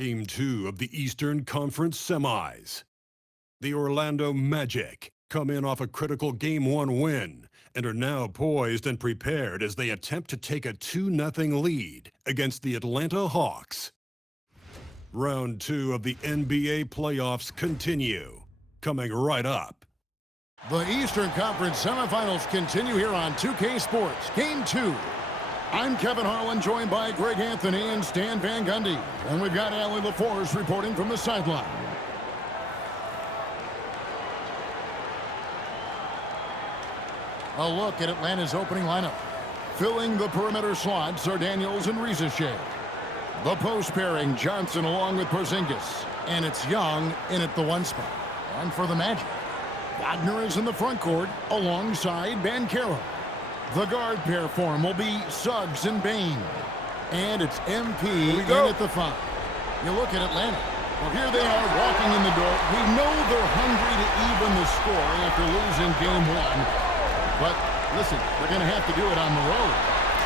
Game 2 of the Eastern Conference Semis. The Orlando Magic come in off a critical Game 1 win and are now poised and prepared as they attempt to take a 2-0 lead against the Atlanta Hawks. Round 2 of the NBA playoffs continue, coming right up. The Eastern Conference semifinals continue here on 2K Sports, Game 2. I'm Kevin Harlan, joined by Greg Anthony and Stan Van Gundy. And we've got Allie LaForce reporting from the sideline. A look at Atlanta's opening lineup. Filling the perimeter slots are Daniels and Riza-Shea. The post pairing, Johnson along with Porzingis. And it's Young in at the 1 spot. And for the Magic, Wagner is in the front court alongside Banchero. The guard pair form will be Suggs and Bain. And it's MP in at the 5. You look at Atlanta. Well, here they are walking in the door. We know they're hungry to even the score after losing Game 1. But listen, they're going to have to do it on the road.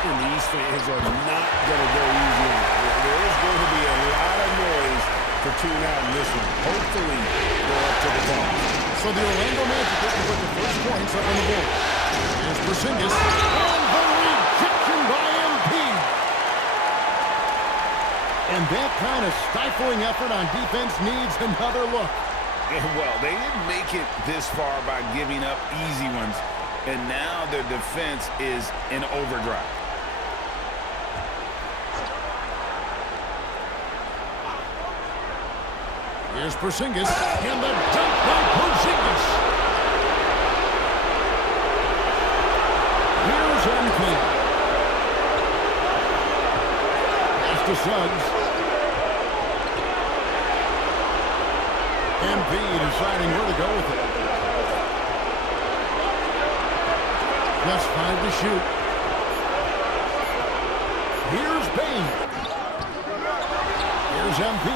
And these fans are not going to go easy on it. There is going to be a lot of noise to tune out in this one. Hopefully, go up to the top. So the Orlando Magic get to put the first points up on the board. Here's Porzingis. And the rejection by MP. And that kind of stifling effort on defense needs another look. Yeah, well, they didn't make it this far by giving up easy ones. And now their defense is in overdrive. Here's Porzingis, and the dunk by Porzingis. Here's MP. Pass to Suggs. MP deciding where to go with it. Just 5 to shoot. Here's Bain. Here's MP.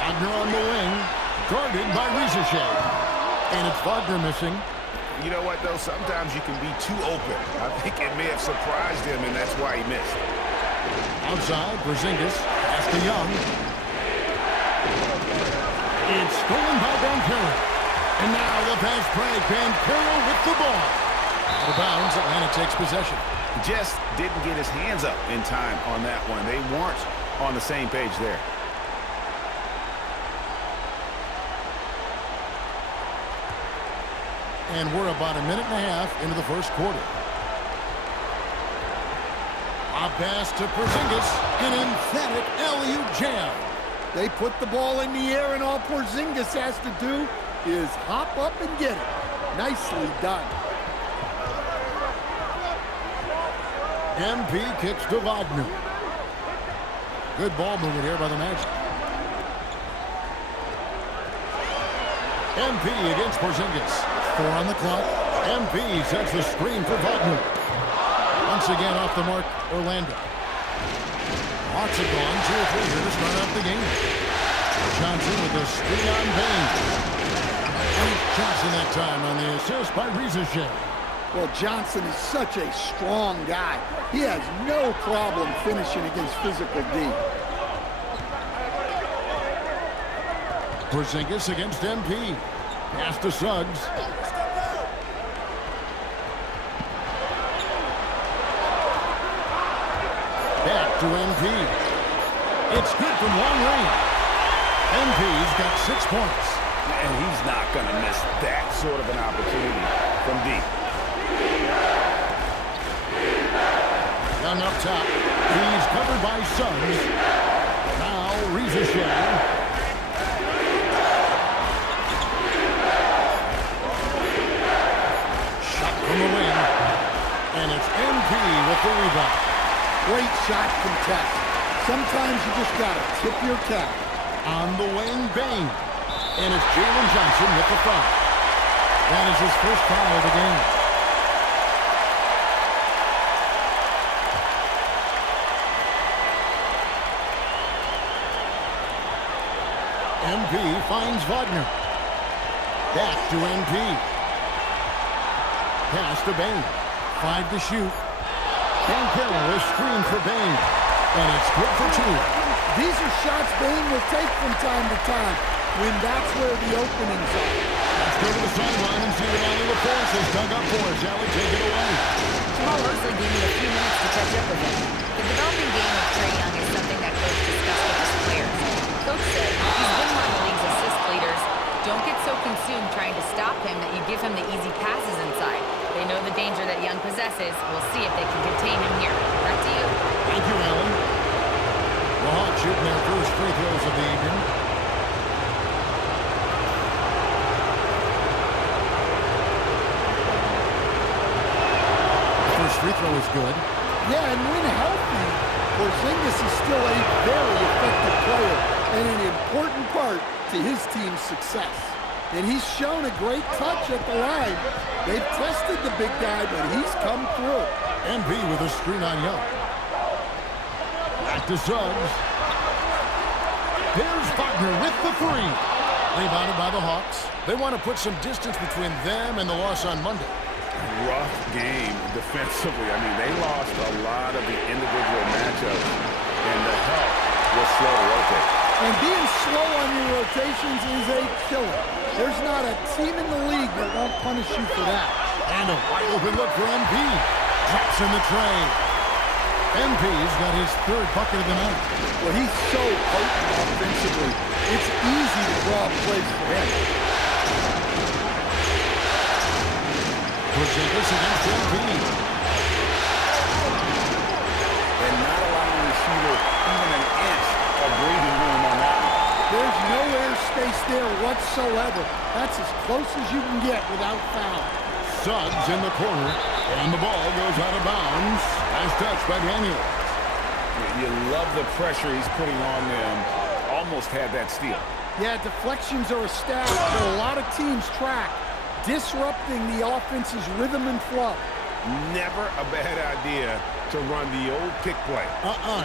Wagner on the wing, guarded by Riza-Shea. And it's Wagner missing. You know what, though? Sometimes you can be too open. I think it may have surprised him, and that's why he missed. Outside, Porzingis. Pass to Young. It's stolen by Banchero. And now the pass break, Banchero with the ball. Out of bounds, Atlanta takes possession. Just didn't get his hands up in time on that one. They weren't on the same page there. And we're about a minute and a half into the first quarter. A pass to Porzingis, an emphatic alley-oop jam. They put the ball in the air, and all Porzingis has to do is hop up and get it. Nicely done. MP kicks to Wagner. Good ball movement here by the Magic. MP against Porzingis. 4 on the clock. MP sets the screen for Wagner. Once again off the mark, Orlando. Hawks have gone 2 or 3 here to start out the game. Johnson with the screen on Bain. Johnson that time on the assist by Riza-Shea. Well, Johnson is such a strong guy. He has no problem finishing against physical D. Porzingis against MP. Pass to Suggs. Back to MP. It's good from long range. MP's got 6 points. And he's not going to miss that sort of an opportunity from deep. Young up top. He's covered by Suggs. Now Riza-Shea. Shot from the wing. And it's MP with the rebound. Great shot contest. Sometimes you just got to tip your cap. On the wing, Bain. And it's Jalen Johnson with the foul. That is his first foul of the game. MP finds Wagner. Back to MP. Pass to Bain. 5 to shoot. And Carroll is screened for Bain. And it's good for 2. These are shots Bain will take from time to time when that's where the openings are. Let's go to the sideline and see what Allie LaForce has dug up for us. Allie, take it away. Jamal Mosley gave me a few minutes to catch up with him. The developing game of Trey Young is something that Coach discussed with his players. Coach said he's been one of the league's assist leaders. Don't get so consumed trying to stop him that you give him the easy passes inside. They know the danger that Young possesses. We'll see if they can contain him here. Back to you. Thank you, Allen. The Hawks shooting their first free throws of the evening. First free throw is good. Yeah, and when healthy, Porzingis is still a very effective player and an important part to his team's success. And he's shown a great touch at the line. They've tested the big guy, but he's come through. MP with a screen on Young. Back to Suggs. There's Wagner with the 3. Rebounded by the Hawks. They want to put some distance between them and the loss on Monday. Rough game defensively. I mean, they lost a lot of the individual matchups, and the help was slow to rotate. And being slow on your rotations is a killer. There's not a team in the league that won't punish you for that. And a wide open look for MP. Drops in the tray. MP's got his 3rd bucket of the night. Well, he's so potent offensively. It's easy to draw plays for him. Porzingis against MP. And not allowing the shooter even an inch of breathing room on that one. There's no airspace there whatsoever. That's as close as you can get without foul. Suggs in the corner, and the ball goes out of bounds. Nice touch by Daniels. You love the pressure he's putting on them. Almost had that steal. Yeah, deflections are a stat that a lot of teams track, disrupting the offense's rhythm and flow. Never a bad idea to run the old kick play.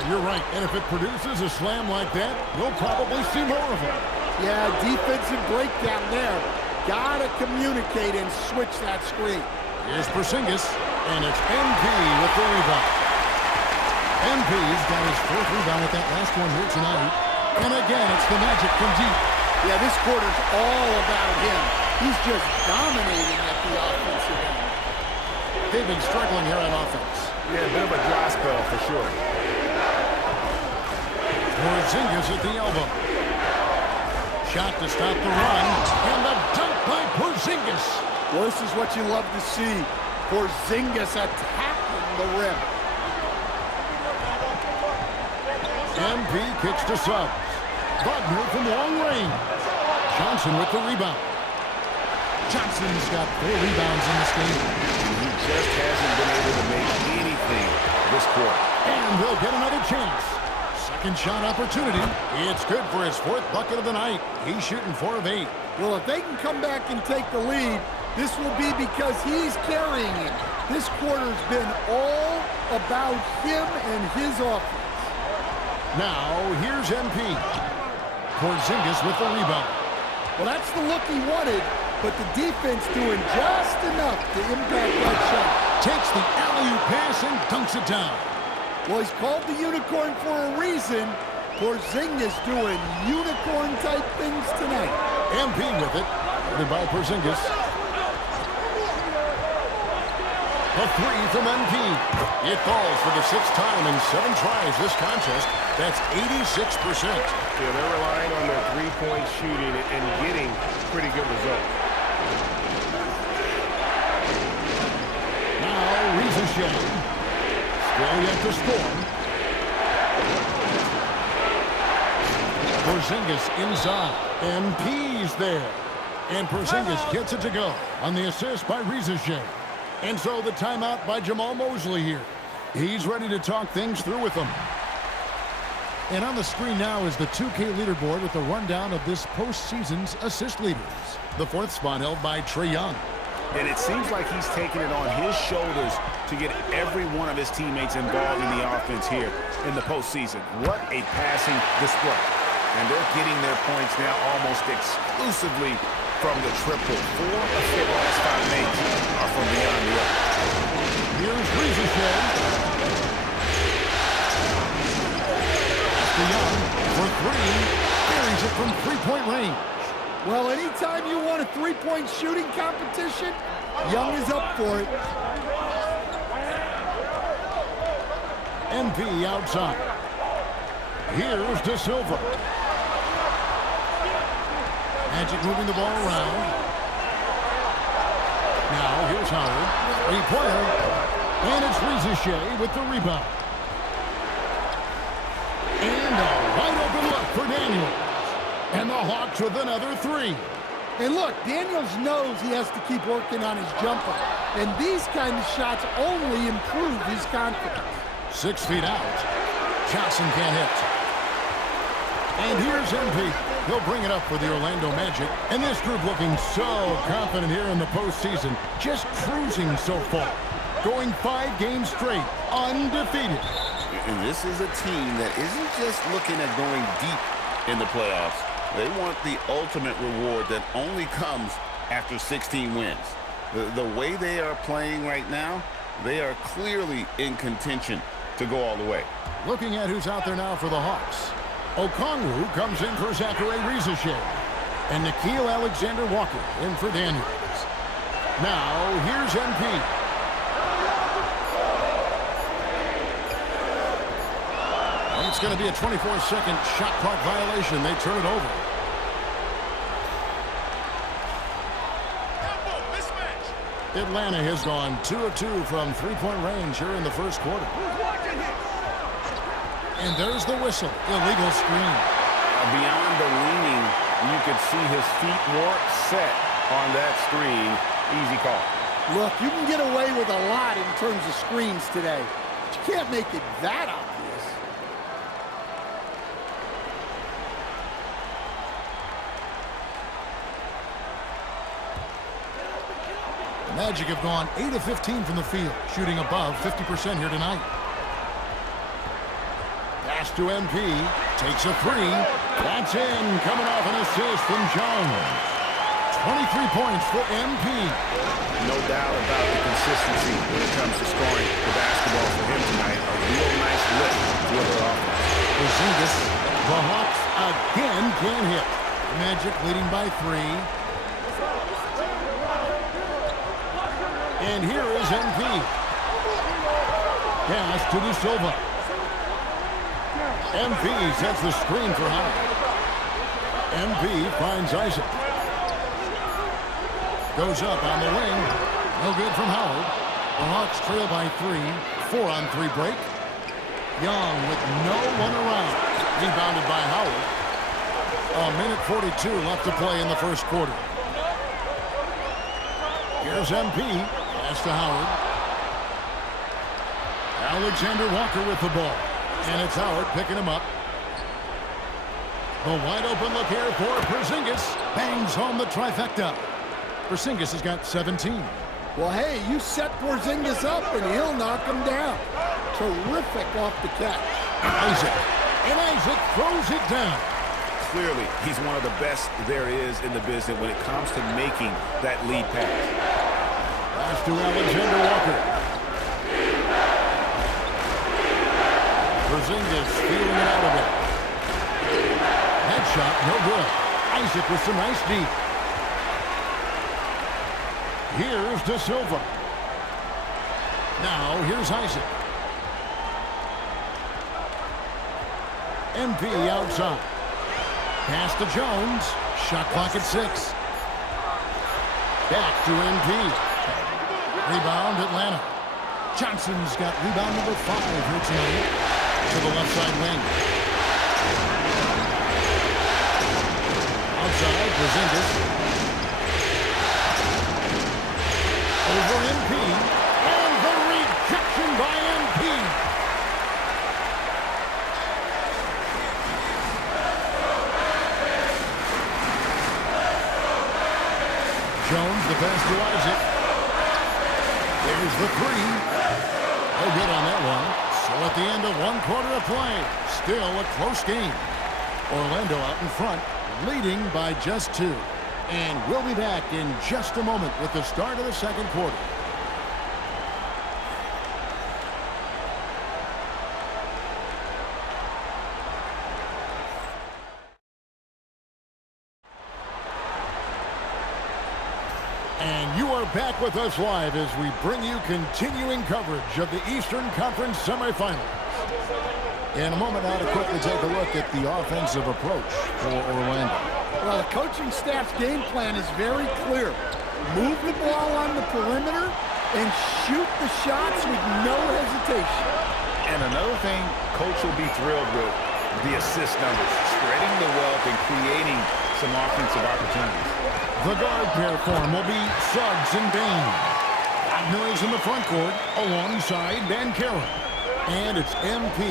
You're right. And if it produces a slam like that, you'll probably see more of it. Yeah, defensive breakdown there. Gotta communicate and switch that screen. Here's Porzingis, and it's MP with the rebound. MP's got his 4th rebound with that last one here tonight. And again, it's the Magic from deep. Yeah, this quarter's all about him. He's just dominating at the offensive end. They've been struggling here on offense. Yeah, a bit of a dry spell for sure. Porzingis at the elbow. Shot to stop the run, and the dunk by Porzingis. Well, this is what you love to see. Porzingis attacking the rim. MP kicks to Suggs. Wagner from long range. Johnson with the rebound. Johnson's got 4 rebounds in this game. He just hasn't been able to make anything this quarter. And they'll get another chance. Second shot opportunity. It's good for his 4th bucket of the night. He's shooting 4 of 8. Well, if they can come back and take the lead, this will be because he's carrying it. This quarter's been all about him and his offense. Now, here's MP. Porzingis with the rebound. Well, that's the look he wanted, but the defense doing just enough to impact that shot. Takes the alley-oop pass and dunks it down. Well, he's called the unicorn for a reason. Porzingis doing unicorn-type things tonight. MP with it. Headed by Porzingis. A 3 from MP. It falls for the 6th time in 7 tries this contest. That's 86%. Yeah, they're relying on their 3-point shooting and getting pretty good results. Now, Ricochet. Still yet to score. Porzingis inside. MP's there. And Porzingis gets it to go on the assist by Ricochet. And so the timeout by Jamal Mosley here. He's ready to talk things through with them. And on the screen now is the 2K leaderboard with a rundown of this postseason's assist leaders. The 4th spot held by Trey Young. And it seems like he's taking it on his shoulders to get every one of his teammates involved in the offense here in the postseason. What a passing display. And they're getting their points now almost exclusively from the triple. 4 of their last 5 mates are from beyond the arc. Here's Ricochet. three. Buries it from three-point range. Well, anytime you want a three-point shooting competition, Young is up for it. MP outside. Here's De Silva. Magic moving the ball around. Now here's Howard. Three-pointer. And it's Rizachet with the rebound. And a wide open look for Daniels. And the Hawks with another three. And look, Daniels knows he has to keep working on his jumper. And these kind of shots only improve his confidence. 6 feet out. Johnson can't hit. And here's MP. He'll bring it up for the Orlando Magic. And this group looking so confident here in the postseason. Just cruising so far. Going 5 games straight. Undefeated. And this is a team that isn't just looking at going deep in the playoffs. They want the ultimate reward that only comes after 16 wins. The way they are playing right now, they are clearly in contention to go all the way. Looking at who's out there now for the Hawks. Okongwu comes in for Zachary Rizachet. And Nickeil Alexander-Walker in for Daniels. Now, here's MP. And it's going to be a 24-second shot clock violation. They turn it over. Atlanta has gone 2 of 2 from three-point range here in the first quarter. And there's the whistle. Illegal screen. Beyond the leaning, you could see his feet more set on that screen. Easy call. Look, you can get away with a lot in terms of screens today. But you can't make it that obvious. Magic have gone 8 of 15 from the field, shooting above 50% here tonight. Pass to MP, takes a three. That's in, coming off an assist from Jones. 23 points for MP. No doubt about the consistency when it comes to scoring the basketball for him tonight. A real nice lift for their offense. Porzingis, the Hawks again can't hit. Magic leading by 3. And here is MP. Pass to De Silva. MP sets the screen for Howard. MP finds Isaac. Goes up on the wing. No good from Howard. The Hawks trail by 3. 4-on-3 break. Young with no one around. Rebounded by Howard. A minute 42 left to play in the first quarter. Here's MP. Pass to Howard. Alexander Walker with the ball. And it's Howard picking him up. The wide open look here for Porzingis. Bangs home the trifecta. Porzingis has got 17. Well, hey, you set Porzingis up and he'll knock him down. Terrific off the catch. Isaac. And Isaac throws it down. Clearly, he's one of the best there is in the business when it comes to making that lead pass. Pass to Alexander Walker. Porzingis feeling it out of it. That shot, no good. Isaac with some nice deep. Here's De Silva. Now, here's Isaac. MP outside. Pass to Jones. Shot clock at 6. Back to MP. Rebound, Atlanta. Johnson's got rebound number 5 here tonight. To the left side wing. Outside, Porzingis. Over MP. And the rejection by MP. Jones, the pass to Isaac. There's the 3. No good on that one. So at the end of 1 quarter of play, still a close game. Orlando out in front, leading by just 2. And we'll be back in just a moment with the start of the second quarter. And you are back with us live as we bring you continuing coverage of the Eastern Conference semifinals. In a moment now to quickly take a look at the offensive approach for Orlando. Well, the coaching staff's game plan is very clear. Move the ball on the perimeter and shoot the shots with no hesitation. And another thing Coach will be thrilled with, the assist numbers, spreading the wealth and creating some offensive opportunities. The guard pair form will be Suggs and Bain. Wagner is in the front court alongside MYCAREER. And it's MP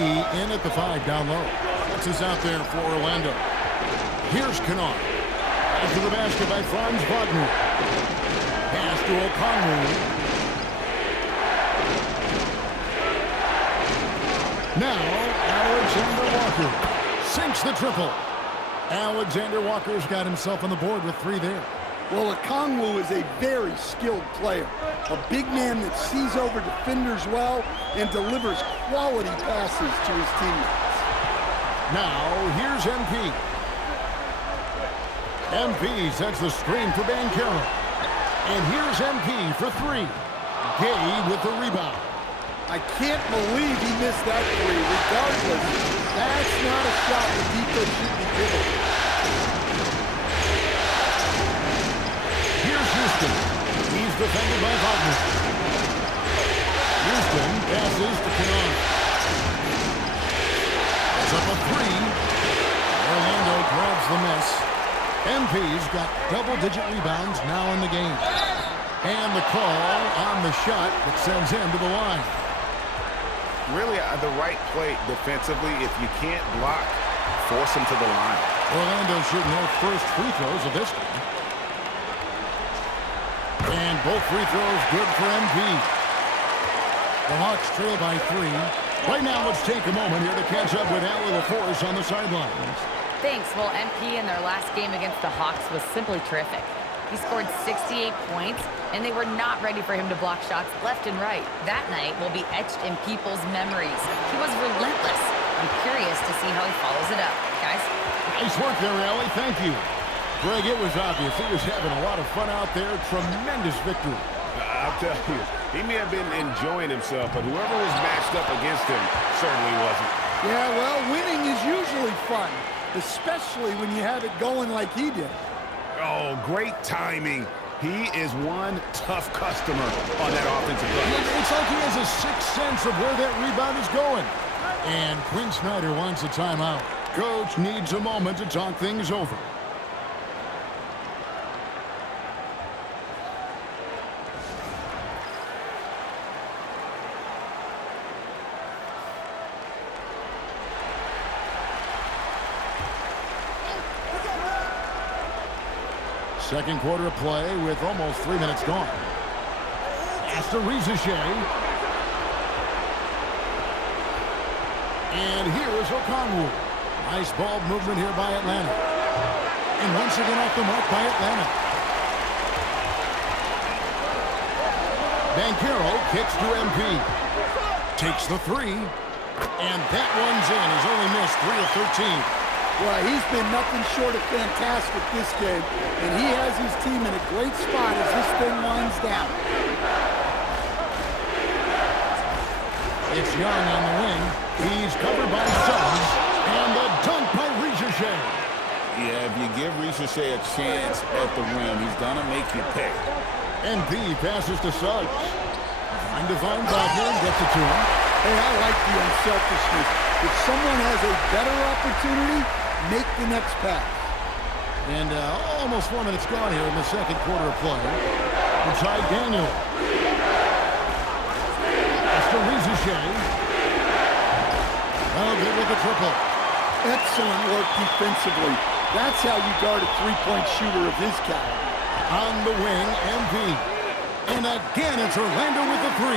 in at the 5 down low. This is out there for Orlando. Here's Kennard. After the basket by Franz Wagner. Pass to O'Connell. Now, Alexander Walker sinks the triple. Alexander Walker's got himself on the board with 3 there. Well, Okongwu is a very skilled player. A big man that sees over defenders well and delivers quality passes to his teammates. Now, here's MP. MP sets the screen for MYCAREER. And here's MP for 3. Gay with the rebound. I can't believe he missed that 3. Regardless, that's not a shot the defense should be giving. Here's Houston. He's defended by Wagner. Houston passes to Kennard. It's up a 3. Orlando grabs the miss. MP's got double-digit rebounds now in the game. And the call on the shot that sends him to the line. Really, the right play defensively. If you can't block, force him to the line. Orlando shooting their first free throws of this game. And both free throws good for MP. The Hawks trail by 3. Right now, let's take a moment here to catch up with Allie LaForce on the sidelines. Thanks. Well, MP in their last game against the Hawks was simply terrific. He scored 68 points, and they were not ready for him to block shots left and right. That night will be etched in people's memories. He was relentless. I'm curious to see how he follows it up. Guys? Nice work there, Allie. Thank you. Greg, it was obvious he was having a lot of fun out there. Tremendous victory. I'll tell you, he may have been enjoying himself, but whoever was matched up against him certainly wasn't. Yeah, well, winning is usually fun, especially when you have it going like he did. Oh, great timing. He is one tough customer on that offensive play. It's like he has a sixth sense of where that rebound is going. And Quinn Snyder wants a timeout. Coach needs a moment to talk things over. Second quarter of play with almost 3 minutes gone. Pass to Rizichet. And here is O'Connell. Nice ball movement here by Atlanta. And once again off the mark by Atlanta. MYCAREER kicks to MP. Takes the 3. And that one's in. He's only missed 3 of 13. Well, he's been nothing short of fantastic this game, and he has his team in a great spot as this thing winds down. It's Young on the wing. He's covered by Suggs, and the dunk by Rizichet. Yeah, if you give Rizichet a chance at the rim, he's going to make you pay. MP passes to Suggs. Trying to find Wagner and gets it to him. Hey, I like the unselfishness. If someone has a better opportunity, make the next pass. And almost 4 minutes gone here in the second quarter of play. Inside Daniel. That's to Rizichet. Oh, good with the triple. Excellent work defensively. That's how you guard a three-point shooter of his caliber. On the wing, MP. And again, it's Orlando with the 3.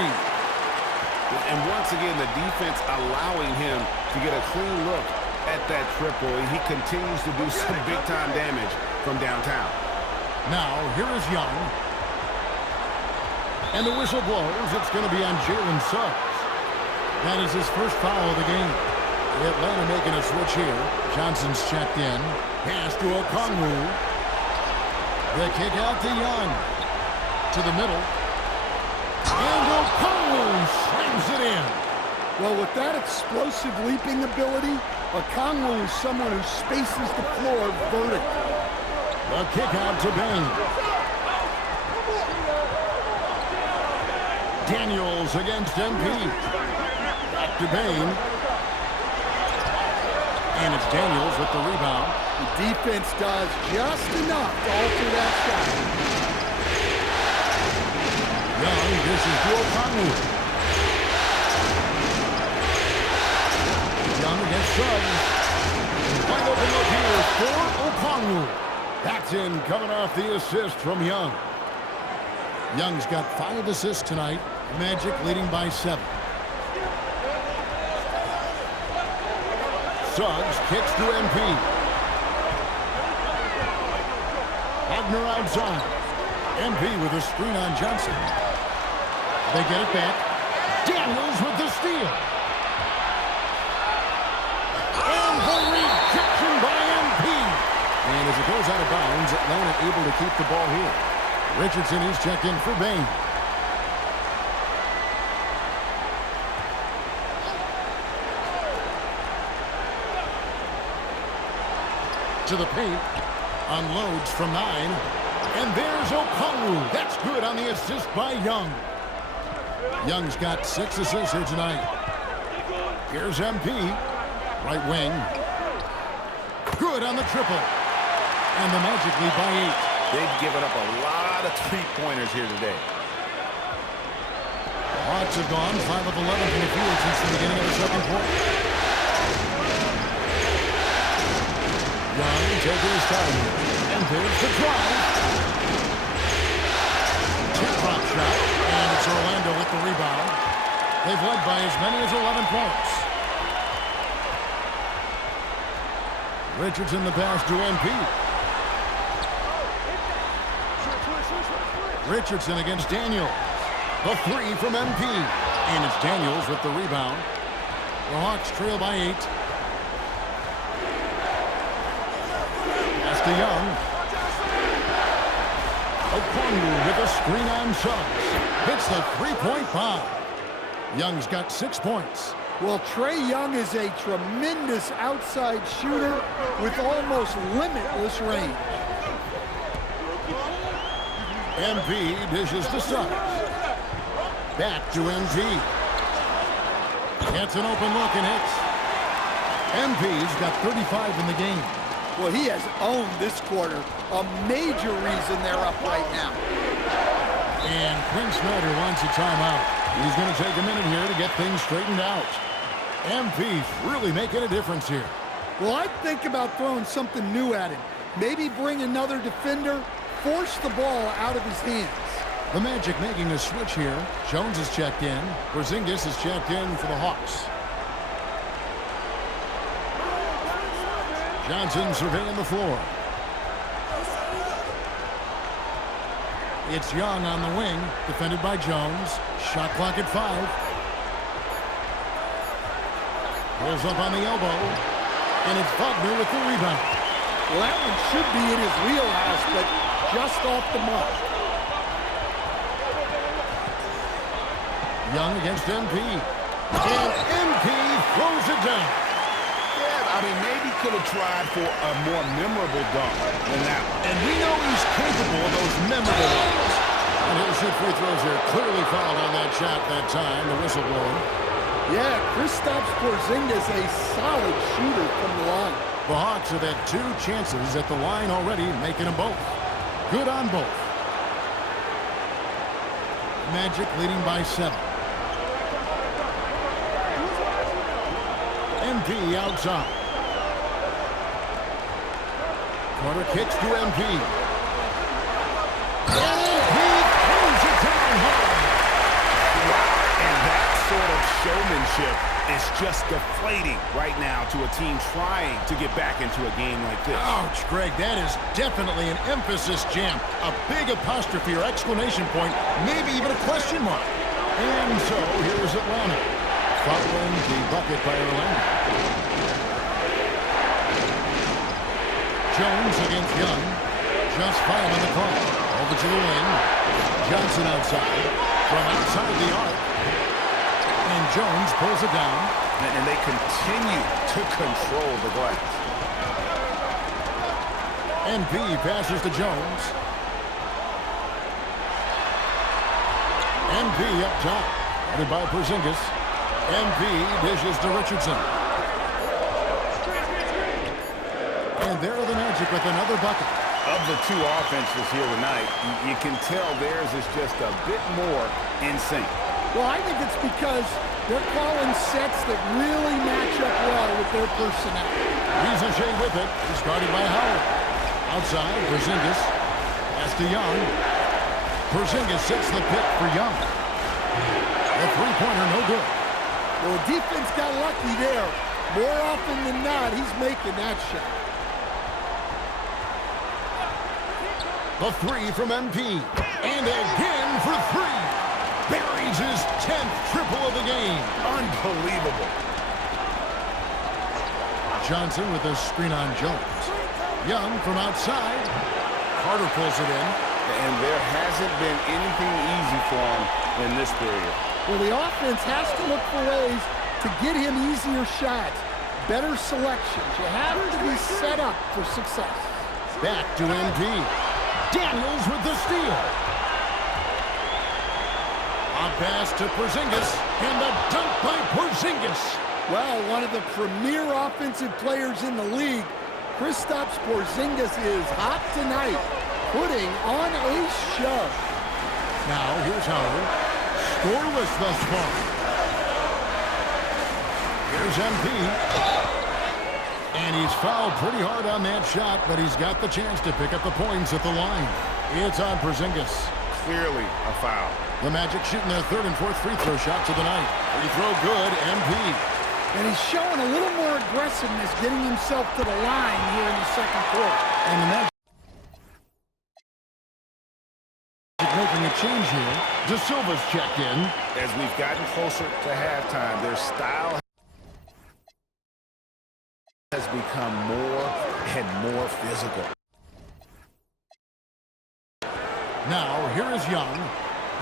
And once again, the defense allowing him to get a clean look at that triple. And he continues to do some big-time damage from downtown. Now, here is Young. And the whistle blows. It's going to be on Jalen Suggs. That is his first foul of the game. Atlanta making a switch here. Johnson's checked in. Pass to Okongwu. The kick out to Young. to the middle. And Okongwu slams it in. Well, with that explosive leaping ability, Okongwu is someone who spaces the floor vertically. The kick out to Bain. Daniels against MP. Back to Bain. And it's Daniels with the rebound. The defense does just enough to alter that shot. Young dishes to Okongwu. Young against Suggs. Wide open look here for Okongwu. That's in, coming off the assist from Young. Young's got 5 assists tonight. Magic leading by 7. Suggs kicks to MP. Wagner outside. MP with a screen on Johnson. They get it back. Daniels with the steal. And the rejection by MP. And as it goes out of bounds, Atlanta able to keep the ball here. Richardson is checked in for Bain. To the paint. Unloads from 9. And there's Okongwu. That's good on the assist by Young. Young's got 6 assists here tonight. Here's MP. Right wing. Good on the triple. And the Magic lead by 8. They've given up a lot of three-pointers here today. The Hawks have gone 5 of 11 from the field since the beginning of the second quarter. Young taking his time here. And there's the drive. Tip drop shot. And it's Orlando with the rebound. They've led by as many as 11 points. Richardson the pass to MP. Richardson against Daniels. The 3 from MP. And it's Daniels with the rebound. The Hawks trail by 8. Pass to Young. Okongwu with a screen on Suggs. Hits the three-point bomb. Young's got 6 points. Well, Trey Young is a tremendous outside shooter with almost limitless range. MP dishes to Suggs. Back to MP. Gets an open look and hits. MP's got 35 in the game. Well, he has owned this quarter. A major reason they're up right now. And Quinn Snyder wants a timeout. He's going to take a minute here to get things straightened out. MP's really making a difference here. Well, I'd think about throwing something new at him. Maybe bring another defender, force the ball out of his hands. The Magic making a switch here. Jones is checked in. Porzingis is checked in for the Hawks. Johnson surveying the floor. It's Young on the wing, defended by Jones. Shot clock at 5. Pulls up on the elbow. And it's Wagner with the rebound. Well, that one should be in his wheelhouse, but just off the mark. Young against MP. And MP throws it down. Yeah, I mean, maybe could have tried for a more memorable dunk than that one. And we know he's capable of those memorable ones. And he'll shoot free throws here. Clearly fouled on that shot that time. The whistle blown. Yeah, Kristaps Porzingis, a solid shooter from the line. The Hawks have had 2 chances at the line already, making them both. Good on both. Magic leading by 7. MP outside. Carter kicks to MP. And MP throws it down hard. And that sort of showmanship is just deflating right now to a team trying to get back into a game like this. Ouch, Greg, that is definitely an emphasis jam. A big apostrophe or exclamation point, maybe even a question mark. And so here's Atlanta, following the bucket by Orlando. Jones against Young. Just 5 on the clock. Over to the wing. Johnson outside. From outside the arc. And Jones pulls it down. And they continue to control the glass. NP passes to Jones. NP up top. Headed by Porzingis. NP dishes to Richardson. And there are the Magic with another bucket. Of the two offenses here tonight, you can tell theirs is just a bit more in sync. Well, I think it's because they're calling sets that really match up well with their personnel. Ricochet with it. He's guarded by Howard. Outside, Porzingis. Pass to Young. Porzingis sets the pick for Young. The three-pointer, no good. Well, the defense got lucky there. More often than not, he's making that shot. The three from MP. And again for three. Buries his 10th triple of the game. Unbelievable. Johnson with a screen on Jones. Young from outside. Carter pulls it in. And there hasn't been anything easy for him in this period. Well, the offense has to look for ways to get him easier shots, better selections. You have to be set up for success. Back to MP. Daniels with the steal. A pass to Porzingis, and the dunk by Porzingis. Well, one of the premier offensive players in the league, Kristaps Porzingis is hot tonight, putting on a show. Now, here's Howard. Scoreless thus far. Here's MP. And he's fouled pretty hard on that shot, but he's got the chance to pick up the points at the line. It's on Porzingis. Clearly a foul. The Magic shooting their third and fourth free throw shots of the night. Free throw good, MP. And he's showing a little more aggressiveness, getting himself to the line here in the second quarter. And the Magic making a change here. De Silva's checked in. As we've gotten closer to halftime, their style has become more and more physical. Now, here is Young.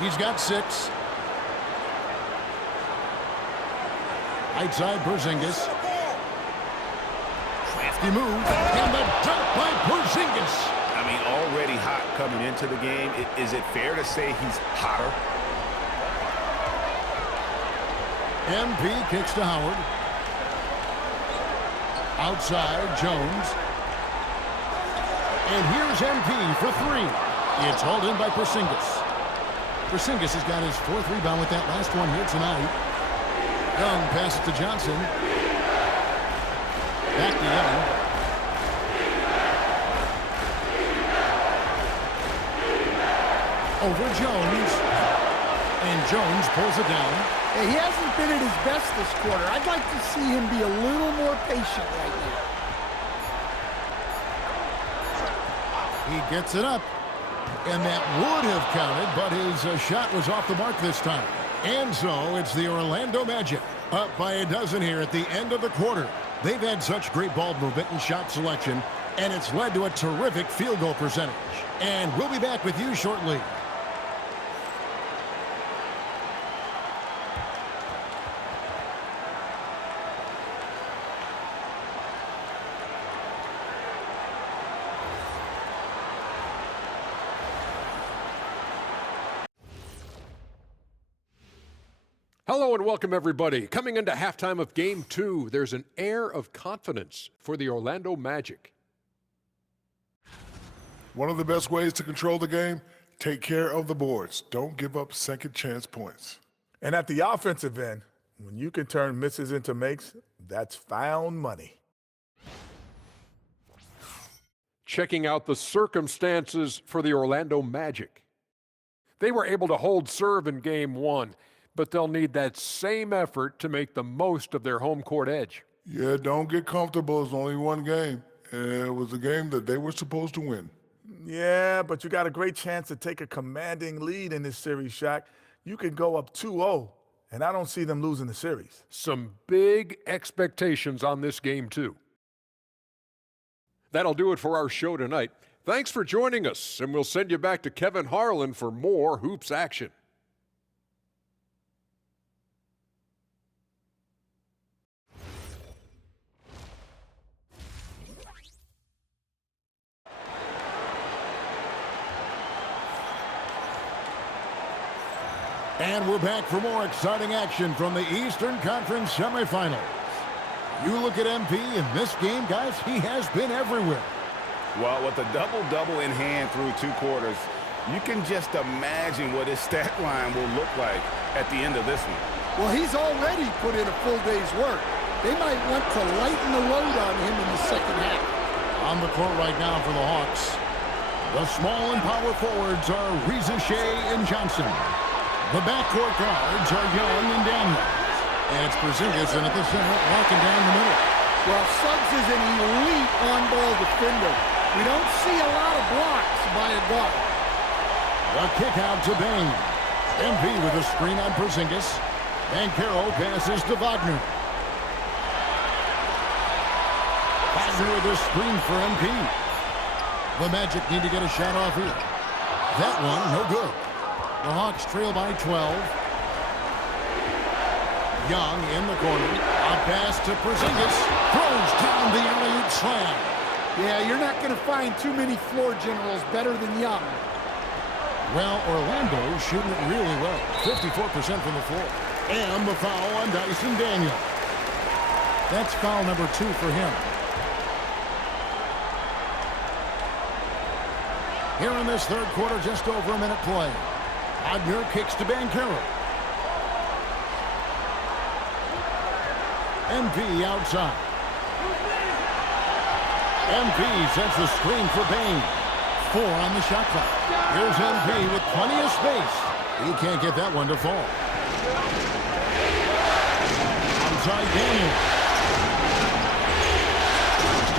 He's got 6. Right side, Porzingis. Crafty move. And the dunk by Porzingis. I mean, already hot coming into the game. Is it fair to say he's hotter? MP kicks to Howard. Outside, Jones. And here's MP for 3. It's hauled in by Porzingis. Porzingis has got his 4th rebound with that last one here tonight. Young passes to Johnson. Back to Young. Over Jones. And Jones pulls it down. Hey, he hasn't been at his best this quarter. I'd like to see him be a little more patient right now. He gets it up. And that would have counted, but his shot was off the mark this time. And so it's the Orlando Magic up by a dozen here at the end of the quarter. They've had such great ball movement and shot selection, and it's led to a terrific field goal percentage. And we'll be back with you shortly. Hello and welcome, everybody. Coming into halftime of Game 2, there's an air of confidence for the Orlando Magic. One of the best ways to control the game, take care of the boards. Don't give up second chance points. And at the offensive end, when you can turn misses into makes, that's found money. Checking out the circumstances for the Orlando Magic. They were able to hold serve in Game 1, but they'll need that same effort to make the most of their home court edge. Yeah, don't get comfortable. It's only one game. And it was a game that they were supposed to win. Yeah, but you got a great chance to take a commanding lead in this series, Shaq. You could go up 2-0, and I don't see them losing the series. Some big expectations on this game, too. That'll do it for our show tonight. Thanks for joining us, and we'll send you back to Kevin Harlan for more hoops action. And we're back for more exciting action from the Eastern Conference semifinals. You look at MP in this game, guys, he has been everywhere. Well, with a double-double in hand through 2 quarters, you can just imagine what his stat line will look like at the end of this one. Well, he's already put in a full day's work. They might want to lighten the load on him in the second half. On the court right now for the Hawks, the small and power forwards are Shea and Johnson. The backcourt guards are Young and Daniels. And it's Porzingis in at the center, walking down the middle. Well, Suggs is an elite on-ball defender. We don't see a lot of blocks by a guard. The kick out to Bain. MP with a screen on Porzingis. Banchero passes to Wagner. Wagner with a screen for MP. The Magic need to get a shot off here. That one, no good. The Hawks trail by 12. Young in the corner. A pass to Porzingis. Throws down the alley-oop slam. Yeah, you're not going to find too many floor generals better than Young. Well, Orlando shooting it really well. 54% from the floor. And the foul on Dyson Daniel. That's foul number 2 for him. Here in this third quarter, just over a minute play. Wagner kicks to Banchero. MP outside. MP sets the screen for Bain. 4 on the shot clock. Here's MP with plenty of space. He can't get that one to fall. Outside Daniel.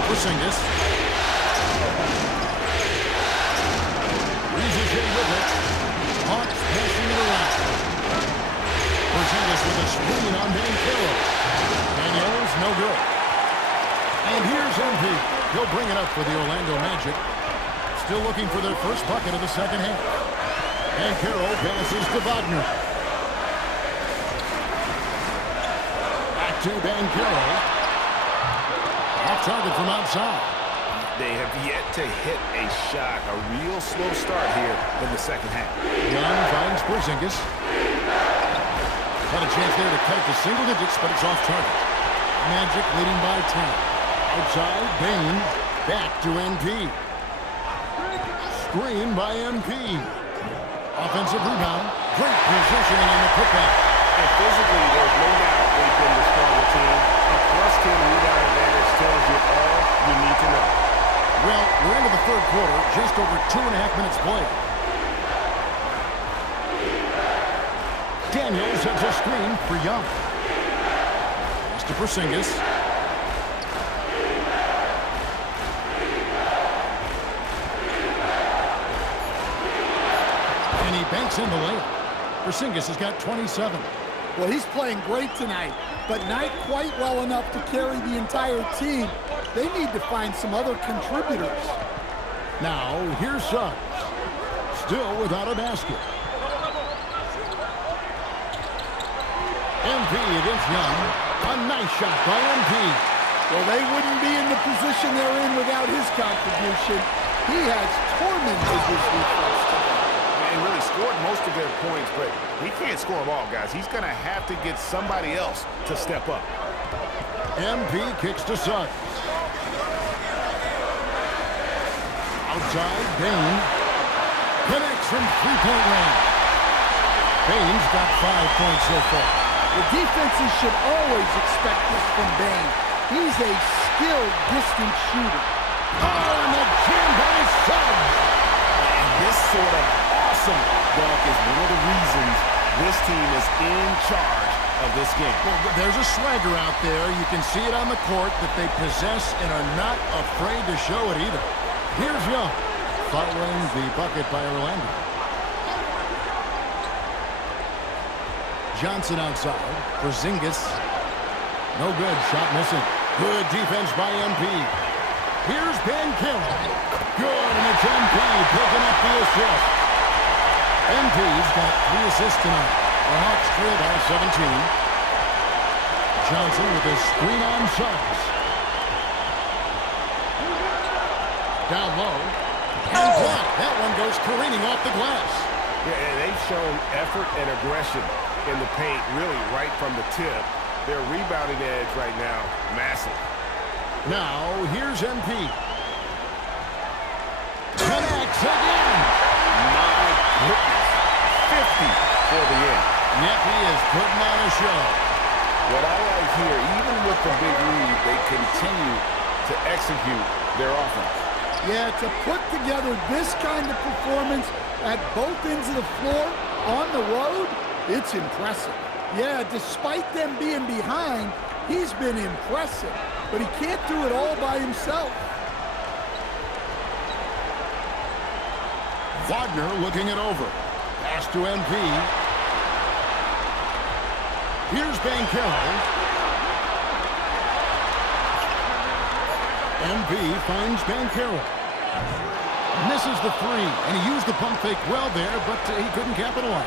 Porzingis. Shea with it. Hawks passing it around. Porzingis with a screen on Banchero. Daniels, no good. And here's MP. He'll bring it up for the Orlando Magic. Still looking for their first bucket of the second half. Banchero passes to Wagner. Back to Banchero. Off target from outside. They have yet to hit a shot, a real slow start here in the second half. Young finds Porzingis. Had a chance there to cut it to single digits, but it's off target. Magic leading by 10. Outside, Bain. Back to MP. Screen by MP. Offensive rebound. Great positioning on the putback. And physically, there's no doubt they've been the stronger team. A +10 rebound advantage tells you all you need to know. Well, we're into the third quarter, just over 2.5 minutes played. Daniels sets a screen for Young. Pass to Porzingis. And he banks in the layup. Porzingis has got 27. Well, he's playing great tonight, but not quite well enough to carry the entire team. They need to find some other contributors. Now, here's Suggs. Still without a basket. MP against Young. A nice shot by MP. Well, they wouldn't be in the position they're in without his contribution. He has tormented his defense today. And really scored most of their points, but he can't score them all, guys. He's going to have to get somebody else to step up. MP kicks to Suggs. Outside, Bain. Connects from three-point range. Bain's got 5 points so far. The defenses should always expect this from Bain. He's a skilled distance shooter. Oh, and the jam by Suggs. And this sort of awesome dunk is one of the reasons this team is in charge of this game. Well, there's a swagger out there. You can see it on the court that they possess and are not afraid to show it either. Here's Young, following the bucket by Orlando. Johnson outside. Porzingis. No good. Shot missing. Good defense by MP. Here's MYCAREER. Good, and it's MP picking up the assist. MP's got 3 assists tonight. The Hawks trail by 17. Johnson with a screen on Suggs. Down low. And blocked. That one goes careening off the glass. Yeah, and they've shown effort and aggression in the paint, really right from the tip. Their rebounding edge right now, massive. Now, here's MP. Connects again. My goodness. 50 for the end. Yep, he is putting on a show. What I like here, even with the big lead, they continue to execute their offense. Yeah, to put together this kind of performance at both ends of the floor on the road, it's impressive. Yeah, despite them being behind, he's been impressive, but he can't do it all by himself. Wagner looking it over. Pass to MP. Here's MYCAREER. MP finds MYCAREER. Misses the 3, and he used the pump fake well there, but he couldn't capitalize.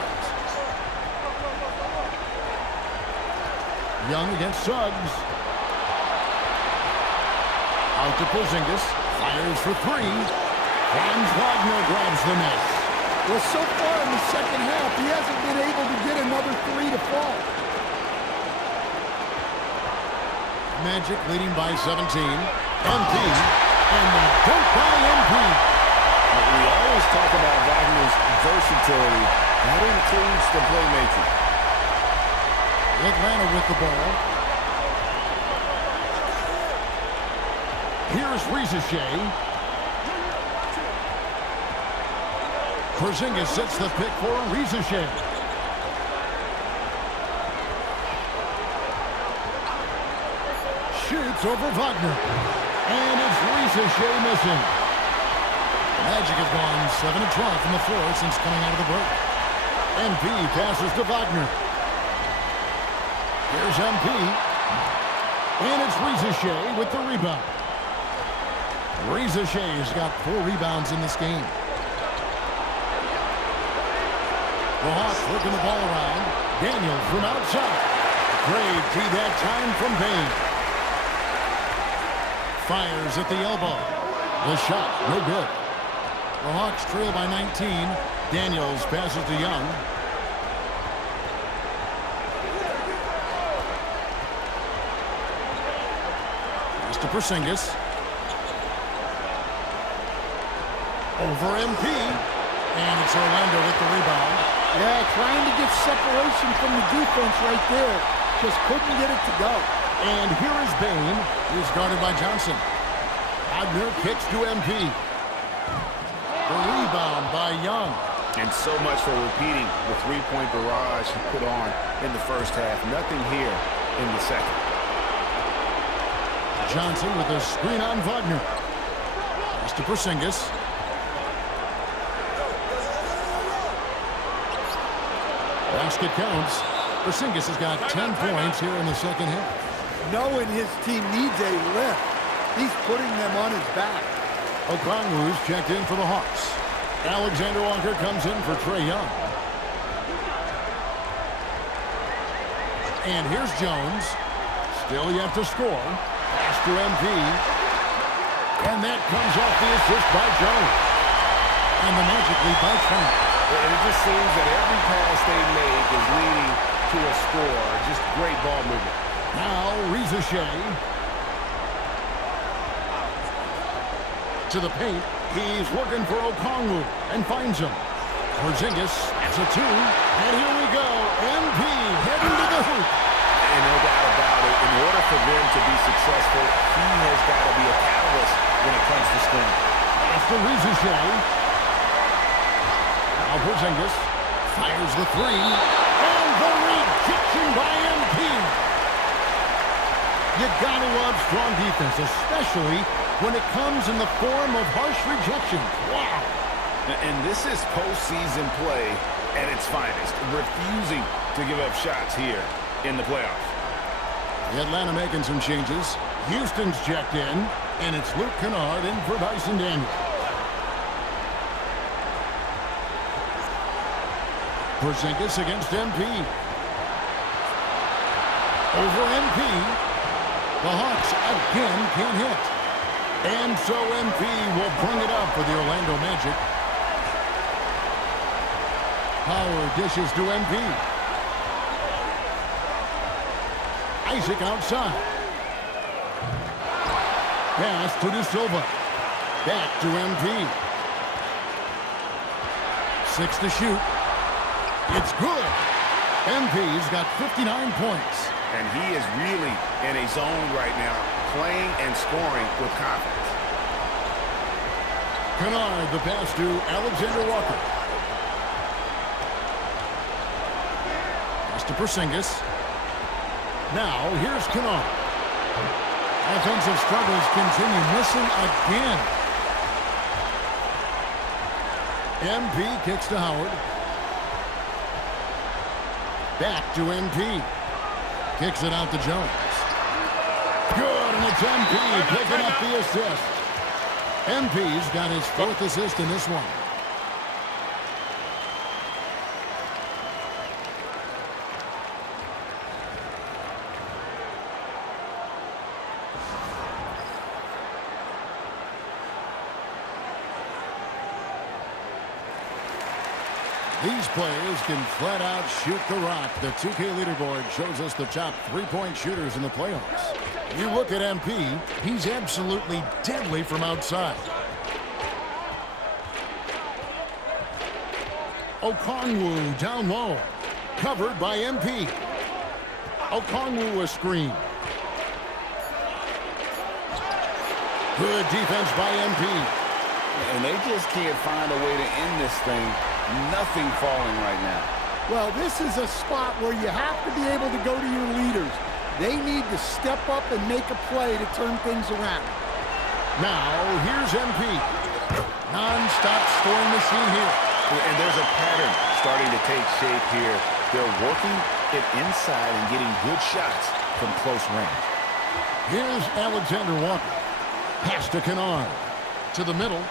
Young against Suggs. Out to Porzingis. Fires for 3. And Wagner grabs the net. Well, so far in the second half, he hasn't been able to get another 3 to fall. Magic leading by 17. MP. And the dunk by MP. We always talk about Wagner's versatility. That includes the playmaking. Atlanta with the ball. Here's Rizichet. Porzingis sets the pick for Rizichet. Shoots over Wagner. And it's Rizichet missing. Magic has gone 7 of 12 from the floor since coming out of the break. MP passes to Wagner. Here's MP. And it's Rizichet with the rebound. Rizichet's got 4 rebounds in this game. The Hawks working the ball around. Daniels from outside. Trey drew that time from Payne. Fires at the elbow. The shot, no good. The Hawks trail by 19. Daniels passes to Young. Pass to Porzingis. Over MP. And it's Orlando with the rebound. Yeah, trying to get separation from the defense right there. Just couldn't get it to go. And here is Bane. He's guarded by Johnson. Wagner kicks to MP. The rebound by Young. And so much for repeating the three-point barrage he put on in the first half. Nothing here in the second. Johnson with a screen on Wagner. Pass to Porzingis. Basket counts. Porzingis has got 10 points here in the second half. Knowing his team needs a lift, he's putting them on his back. Okongwu's checked in for the Hawks. Alexander Walker comes in for Trey Young. And here's Jones. Still yet to score. Pass to MP. And that comes off the assist by Jones. And the Magic lead by 20. And it just seems that every pass they make is leading to a score. Just great ball movement. Now Rizichet. To the paint. He's working for Okongwu and finds him. Porzingis, that's a 2. And here we go. MP heading to the hoop. And no doubt about it, in order for them to be successful, he has got to be a catalyst when it comes to scoring. After Rizichet. Now Porzingis fires the 3. And the rejection by MP. You gotta love strong defense, especially when it comes in the form of harsh rejection. Wow. And this is postseason play at its finest, refusing to give up shots here in the playoffs. Atlanta making some changes. Houston's checked in. And it's Luke Kennard in for Dyson Daniels. Porzingis against MP. Over MP. The Hawks again can't hit. And so MP will bring it up for the Orlando Magic. Howard dishes to MP. Isaac outside. Pass to De Silva. Back to MP. 6 to shoot. It's good. MP's got 59 points. And he is really in a zone right now, playing and scoring with confidence. Kennard, the pass to Alexander Walker. Pass to Porzingis. Now, here's Kennard. Offensive struggles continue, missing again. MP kicks to Howard. Back to MP. Kicks it out to Jones. Good, and it's MP picking up the assist. MP's got his 4th assist in this one. These players can flat out shoot the rock. The 2K leaderboard shows us the top 3-point shooters in the playoffs. You look at MP, he's absolutely deadly from outside. Okongwu down low. Covered by MP. Okongwu a screen. Good defense by MP. And they just can't find a way to end this thing. Nothing falling right now. Well, this is a spot where you have to be able to go to your leaders. They need to step up and make a play to turn things around. Now, here's MP. Non-stop scoring machine here. And there's a pattern starting to take shape here. They're working it inside and getting good shots from close range. Here's Alexander Walker. Pass to Kennard. To the middle.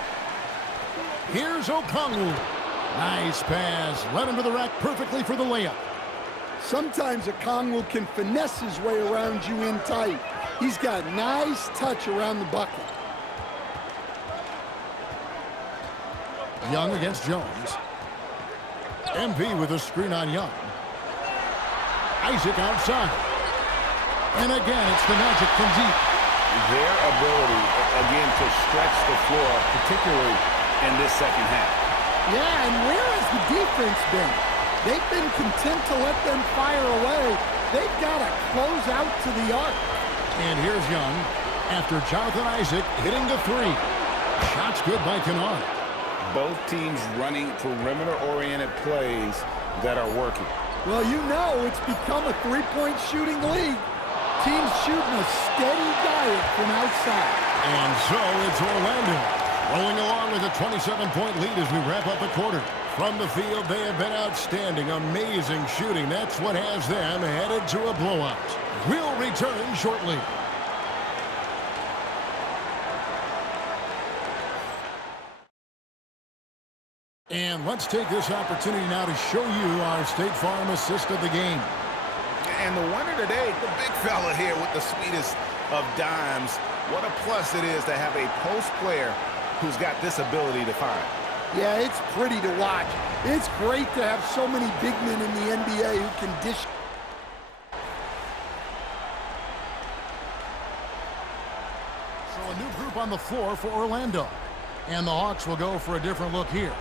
Here's Okongwu. Nice pass. Led him to the rack perfectly for the layup. Sometimes Okongwu can finesse his way around you in tight. He's got nice touch around the bucket. Young against Jones. MP with a screen on Young. Isaac outside. And again, it's the Magic from deep. Their ability, again, to stretch the floor, particularly in this second half. Yeah, and where has the defense been? They've been content to let them fire away. They've got to close out to the arc. And here's Young after Jonathan Isaac hitting the 3. Shots good by Kennard. Both teams running perimeter-oriented plays that are working. Well, you know it's become a 3-point shooting league. Teams shooting a steady diet from outside. And so it's Orlando rolling along with a 27-point lead as we wrap up the quarter. From the field, they have been outstanding, amazing shooting. That's what has them headed to a blowout. We'll return shortly. And let's take this opportunity now to show you our State Farm assist of the game. And the winner today, the big fella here with the sweetest of dimes. What a plus it is to have a post player who's got this ability to find. Yeah, it's pretty to watch. It's great to have so many big men in the NBA who can dish. So a new group on the floor for Orlando. And the Hawks will go for a different look here.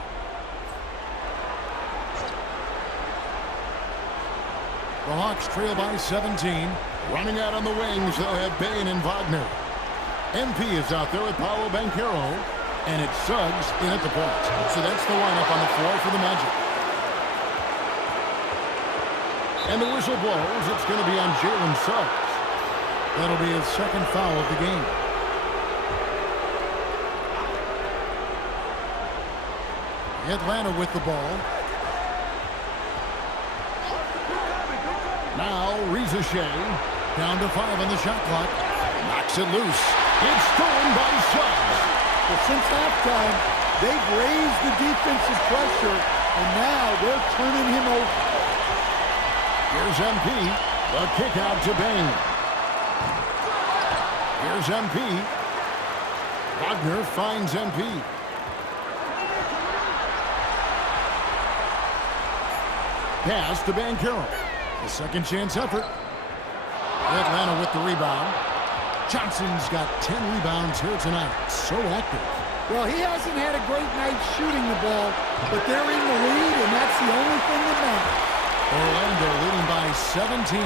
The Hawks trail by 17. Running out on the wings, they'll have Bain and Wagner. MP is out there with Paolo Banchero. And it's Suggs in at the point. So that's the lineup on the floor for the Magic. And the whistle blows. It's going to be on Jalen Suggs. That'll be his second foul of the game. Atlanta with the ball. Now, Riza Shea down to 5 on the shot clock. Knocks it loose. It's stolen by since halftime, they've raised the defensive pressure, and now they're turning him over. Here's MP. The kick out to Bain. Here's MP. Wagner finds MP. Pass to Banchero. A second chance effort. Atlanta with the rebound. Johnson's got 10 rebounds here tonight. So active. Well, he hasn't had a great night shooting the ball, but they're in the lead, and that's the only thing that matters. Orlando leading by 17.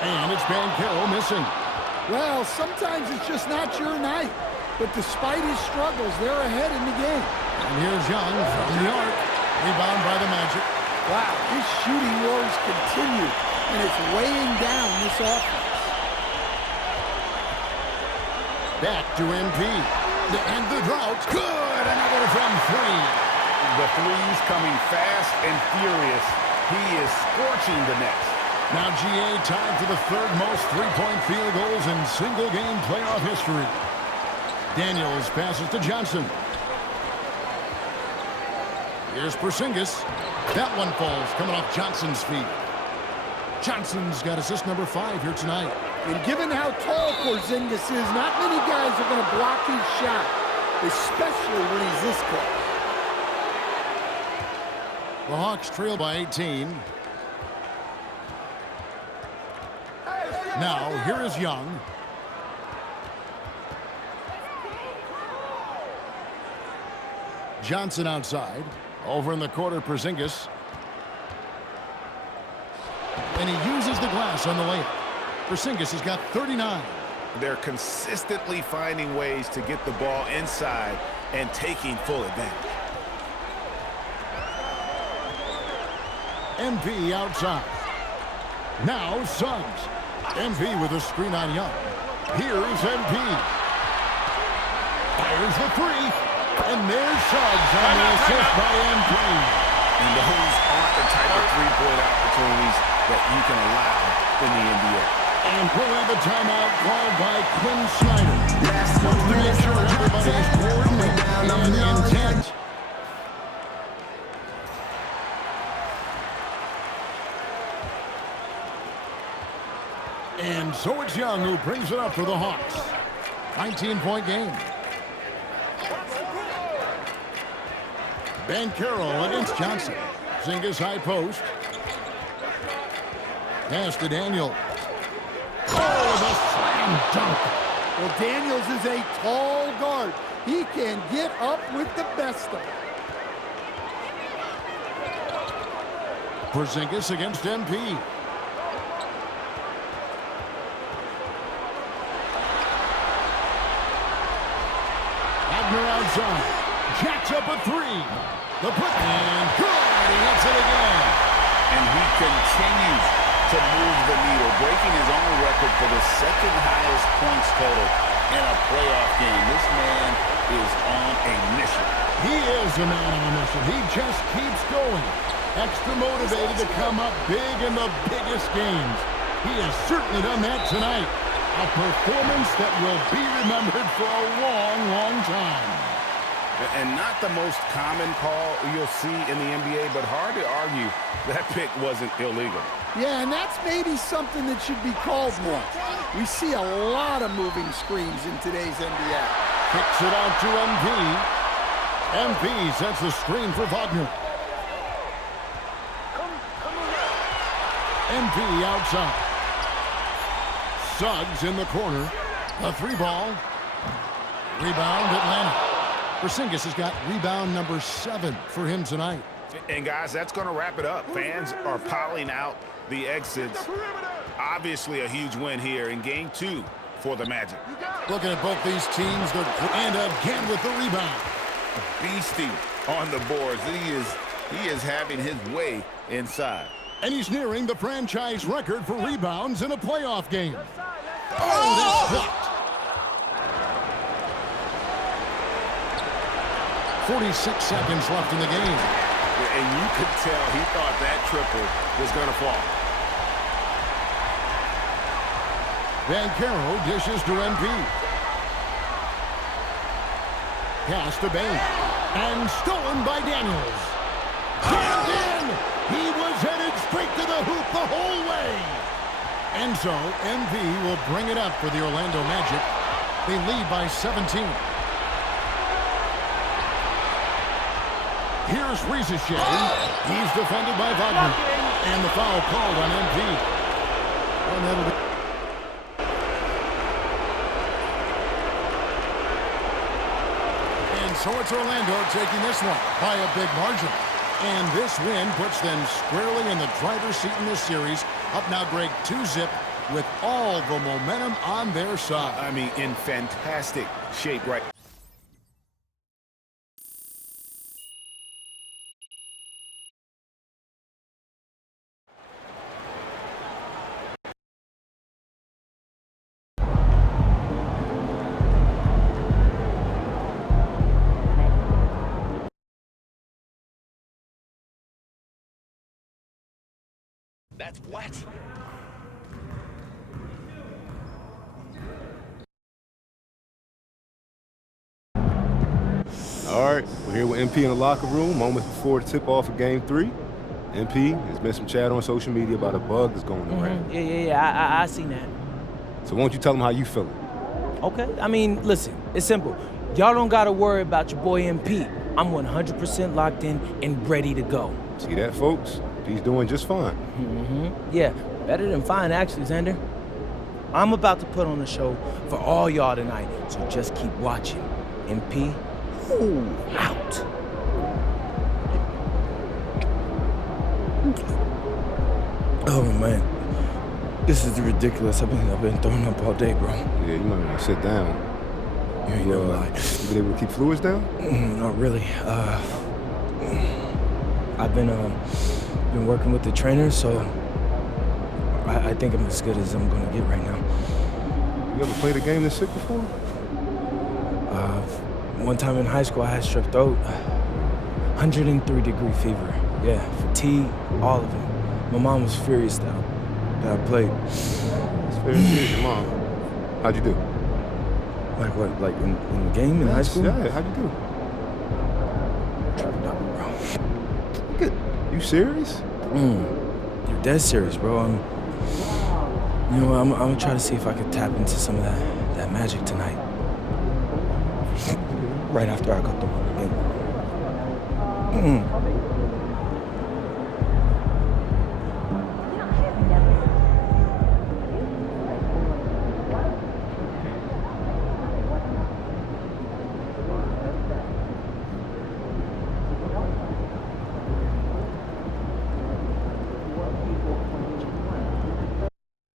And it's Banchero missing. Well, sometimes it's just not your night, but despite his struggles, they're ahead in the game. And here's Young from the arc. Rebound by the Magic. Wow, his shooting woes continue, and it's weighing down this offense. Back to MP. To end the drought. Good! Another from three. The threes coming fast and furious. He is scorching the nets. Now GA tied for the third most three-point field goals in single-game playoff history. Daniels passes to Johnson. Here's Porzingis. That one falls, coming off Johnson's feet. Johnson's got assist number 5 here tonight. And given how tall Porzingis is, not many guys are going to block his shot, especially when he's this close. The Hawks trail by 18. Now, here is Young. Johnson outside. Over in the corner, Porzingis. And he uses the glass on the layup. Porzingis has got 39. They're consistently finding ways to get the ball inside and taking full advantage. MP outside. Now Suggs. MP with a screen on Young. Here's MP. Fires the three. And there's Suggs on the assist by MP. And those aren't the type of three-point opportunities that you can allow in the NBA. And we'll have a timeout called by Quinn Snyder. Just to make sure everybody's coordinated and intent. And so it's Young who brings it up for the Hawks. 19-point game. Banchero against Johnson. Porzingis high post. Pass to Daniel. Oh, the slam dunk. Well, Daniels is a tall guard. He can get up with the best of them. Porzingis against MP. Wagner outside. Jacks up a three. The put and good. He hits it again. And he continues to move the needle, breaking his own record for the second highest points total in a playoff game. This man is on a mission. He is a man on a mission. He just keeps going. Extra motivated to come up big in the biggest games. He has certainly done that tonight. A performance that will be remembered for a long, long time. And not the most common call you'll see in the NBA, but hard to argue that pick wasn't illegal. Yeah, and that's maybe something that should be called more. We see a lot of moving screens in today's NBA. Kicks it out to MP. MP sets the screen for Wagner. MP outside. Suggs in the corner. A three ball. Rebound Atlanta. Porzingis has got rebound number 7 for him tonight. And guys, that's going to wrap it up. Fans are piling out the exits. Obviously a huge win here in Game 2 for the Magic. Looking at both these teams, and again with the rebound. Beastie on the boards. He is having his way inside. And he's nearing the franchise record for rebounds in a playoff game. Oh, that's blocked. 46 seconds left in the game. And you could tell he thought that triple was going to fall. Banchero dishes to MP. Pass to Bain. And stolen by Daniels. Jammed in! He was headed straight to the hoop the whole way. And so, MP will bring it up for the Orlando Magic. They lead by 17. Here's Rieseshay. He's defended by Wagner. And the foul called on MP. And that'll be... And so it's Orlando taking this one by a big margin. And this win puts them squarely in the driver's seat in this series. Up now, Greg, 2-zip with all the momentum on their side. I mean, in fantastic shape right. That's what? All right, we're here with MP in the locker room, moments before the tip-off of Game 3. MP has been some chat on social media about a bug that's going around. Yeah, I seen that. So why don't you tell them how you feeling? Okay, I mean, listen, it's simple. Y'all don't gotta worry about your boy MP. I'm 100% locked in and ready to go. See that, folks? He's doing just fine. Yeah, better than fine, actually, Xander. I'm about to put on a show for all y'all tonight, so just keep watching. MP, out. Oh, man. This is ridiculous. I've been throwing up all day, bro. Yeah, you might want to sit down. You ain't never lied. You been able to keep fluids down? Not really. I've been working with the trainer, so I think I'm as good as I'm gonna get right now. You ever played a game this sick before? One time in high school, I had strep throat, 103-degree fever. Yeah, fatigue, all of it. My mom was furious that I played. It's fair to see your mom. How'd you do? Like what? Like in the game in high school? Yeah, how'd you do? Good. You serious? You're dead serious, bro. I'm gonna try to see if I can tap into some of that magic tonight. Right after I got the game.